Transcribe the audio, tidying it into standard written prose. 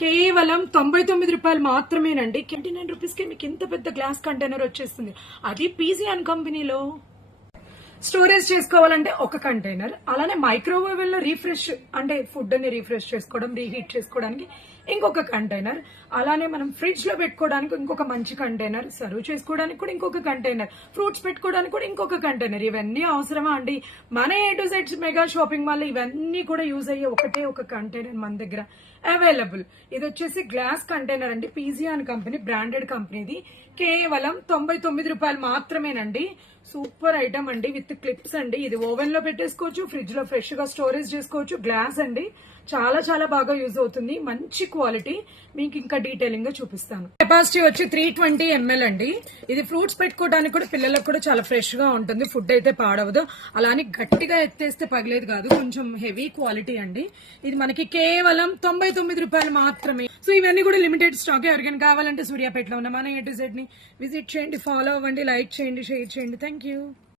కేవలం 99 రూపాయలు మాత్రమేనండి. 29 రూపీస్ కి మీకు ఇంత పెద్ద గ్లాస్ కంటైనర్ వచ్చేస్తుంది. అది పీజియాన్ కంపెనీలో. స్టోరేజ్ చేసుకోవాలంటే ఒక కంటైనర్, అలానే మైక్రోవేవ్ లో రీఫ్రెష్ అంటే ఫుడ్ ని రీఫ్రెష్ చేసుకోవడం, రీహీట్ చేసుకోవడానికి ఇంకొక కంటైనర్, అలానే మనం ఫ్రిడ్జ్ లో పెట్టుకోవడానికి ఇంకొక మంచి కంటైనర్, సర్వ్ చేసుకోవడానికి కూడా ఇంకొక కంటైనర్, ఫ్రూట్స్ పెట్టుకోవడానికి కూడా ఇంకొక కంటైనర్. ఇవన్నీ అవసరమా అండి? మన A to Z mega shopping mall ఇవన్నీ కూడా యూజ్ అయ్యే ఒకటే ఒక కంటైనర్ మన దగ్గర అవైలబుల్. ఇది వచ్చేసి గ్లాస్ కంటైనర్ అండి, పీజియాన్ కంపెనీ బ్రాండెడ్ కంపెనీది. కేవలం 99 రూపాయలు మాత్రమేనండి. సూపర్ ఐటమ్ అండి, విత్ క్లిప్స్ అండి. ఇది ఓవెన్ లో పెట్టేసుకోవచ్చు, ఫ్రిడ్జ్ లో ఫ్రెష్ గా స్టోరేజ్ చేసుకోవచ్చు. గ్లాస్ అండి, చాలా చాలా బాగా యూజ్ అవుతుంది, మంచి క్వాలిటీ. మీకు ఇంకా డీటెయిలింగ్ గా చూపిస్తాను. కెపాసిటీ వచ్చి 320 ml అండి. ఇది ఫ్రూట్స్ పెట్టుకోవడానికి కూడా పిల్లలకు కూడా చాలా ఫ్రెష్ గా ఉంటుంది. ఫుడ్ అయితే పాడవదు, అలానే గట్టిగా ఎత్తేస్తే పగిలేదు కాదు, కొంచెం హెవీ క్వాలిటీ అండి. ఇది మనకి కేవలం 99 రూపాయలు మాత్రమే. సో ఇవన్నీ కూడా లిమిటెడ్ స్టాక్. ఎవరికైనా కావాలంటే సూర్యాపేటలో ఉన్న మన A to Z ని విజిట్ చేయండి, ఫాలో అవ్వండి, లైక్ చేయండి, షేర్ చేయండి. Thank you.